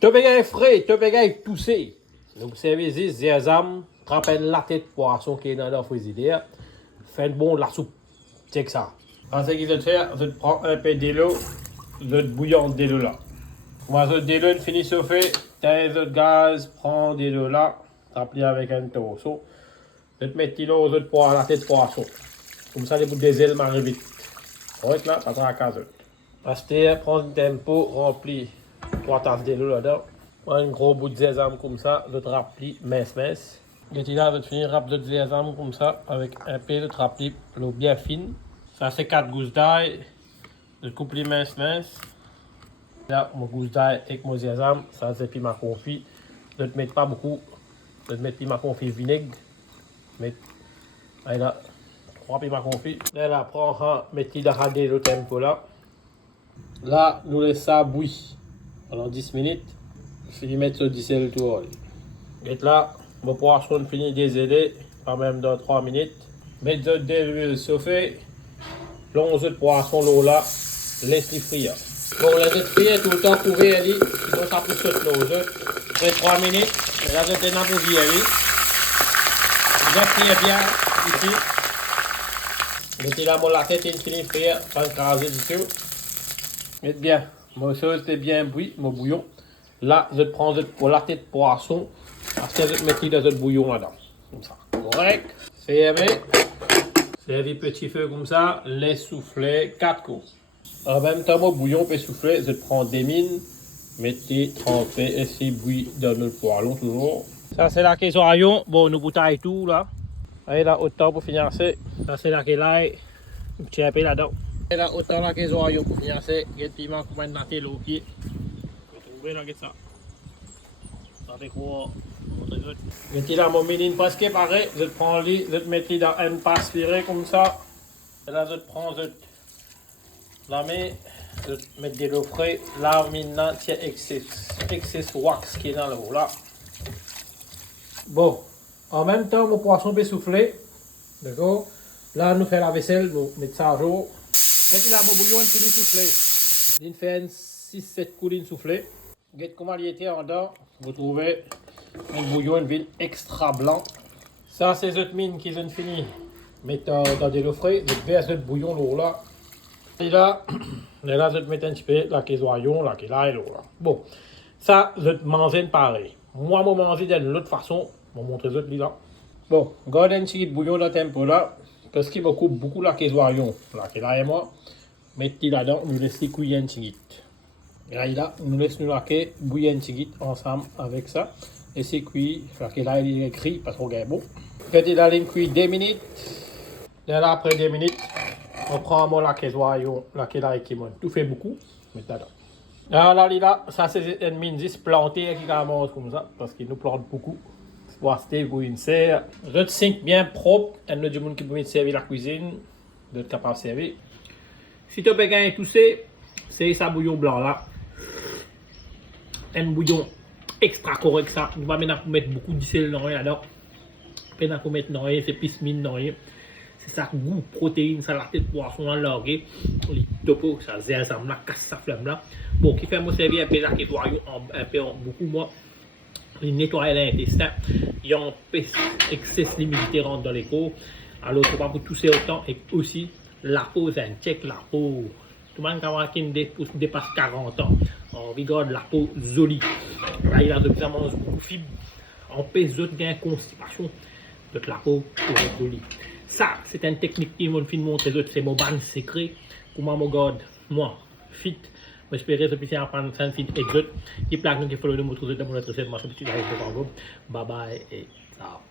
Tu veux frais, tu veux tousser. Donc, servez-y, zézam, trempez la tête de poisson qui est dans la frigidaire. Faites bon la soupe. Check ça. En ce qui se fait, je prends un peu d'eau, je bouillon d'eau là. Moi, je d'eau fini chauffer, t'as de gaz, prends de l'eau là, remplis avec un torseau. Je te mets l'eau, je prends la tête de poisson. Comme ça, les bouts des ailes marient vite. Correct là, pas à 15 heures. Acheter, prends un tempo, rempli 3 tasses d'eau là-dedans. Prends un gros bout de sésame comme ça, je te remplis mince. Et là, je te finis rap de sésame comme ça, avec un peu de rempli l'eau bien fine. Ça, c'est 4 gousses d'ail. Je coupe les mince. Là, mon gousse d'ail avec mon sésame, ça c'est piment confit. Je ne te mets pas beaucoup. Je te mets piment confit vinaigre. Allez là, 3 piments confits. Là, prends mettez de le tempo là. Là, nous laissons ça bouillir pendant 10 minutes. Je vais mettre ce 10 le tour. Et là, mon poisson finit désolé, quand même dans 3 minutes. Mettez de l'huile chauffée. Plonge le poisson là, laisse-le frire. Bon, laisse-le frire tout le temps couvert, sinon ça pousse l'eau. Après 3 minutes, là, je vais dans le bouillir. Je frire bien ici. Mettez la mon tête et finie frire, pas craser du tout. Mettez bien, mon chose est bien bouilli, mon bouillon. Là, je prends pour la tête de poisson, parce que je mets dans le bouillon là-dedans. Comme ça. Correct. Fermez. Servez petit feu comme ça, laisse souffler 4 coups. En même temps, mon bouillon peut souffler, je prends des mines, mettez, trempez, et c'est bouilli dans notre poêlon toujours. Ça, c'est la question à yon. Bon, nous bouteilles tout là. Allez là, autant pour financer. Ça, c'est la kélaï. Un petit peu là-dedans. Et là, autant la question à yon pour financer. Il y a des piments qui vont mettre au pied. Vous trouvez là, ça. Ça fait quoi? Mettez là mon mini presque pareil, je prends lui, je mets dans une passe virée comme ça. Et là je prends la main, je mets de l'eau frais, là maintenant tiens excès wax qui est dans l'eau là. Bon, en même temps mon poisson peut souffler, d'accord. Là nous fait la vaisselle, nous mettons ça à jour. Mettez là mon bouillon il finit souffler. Il fait 6-7 coups souffler. Regardez comment il était en dedans, vous trouvez. Un bouillon, une ville extra blanc. Ça, c'est cette mine qui vient de finir. Mettez dans de l'eau frais, je verse ce bouillon là. Et là, je mets un petit peu la quesoyon, la qui là et là. Bon, ça, je mange pareil. Moi, je mange de l'autre façon. Je vais montrer ce là. Bon, gardez un petit bouillon dans le tempo là. Parce qu'il me coupe beaucoup la quesoyon, la qui là et moi. Mettez là-dedans, nous laissez cuire un petit peu. Et là, nous laissons nous laquer, bouillir un petit peu ensemble avec ça. Et c'est cuit, que là il est écrit parce qu'on gagne bon. Faites la ligne cuit 2 minutes. Et là après 2 minutes, on prend mon laquesoyon, laquela qui monte. Tout fait beaucoup. Là, ça c'est une mine 10 plantée qui commence comme ça parce qu'il nous plante beaucoup. Pour acheter pour une serre. Je sink bien propre. Il y a des gens qui peuvent servir la cuisine, d'autres capables de servir. Si tu veux gagner tout ça, c'est ça bouillon blanc là. Un bouillon extra correct ça. Nous va maintenant mettre beaucoup de sel dans rien là. Maintenant pour mettre dans rien, c'est plus mine dans rien. C'est ça goût protéines, ça la tête poisson en largué. Les topo, ça zézam là, casse sa flamme là. Bon, qui fait me servir un peu là qui doit un peu beaucoup moi. Il nettoie l'intestin. Il y a un excès d'humidité rentre dans les peaux. Alors il ne faut pas pour tousser autant et aussi la peau, c'est un check la peau. Tout le monde qui dépasse 40 ans. On regarde la peau jolie. Là, il a de plus en plus beaucoup de fibres. On pèse d'autres gains constipation. Donc la peau pour être jolie. Ça, c'est une technique qui m'a fait montrer. C'est mon ban secret. Pour moi, je garde, moi, fit. J'espère que vous apprendre ça fit exote. Et plaque nous qui follow de notre recette. Moi, je suis là. Bye bye et ciao.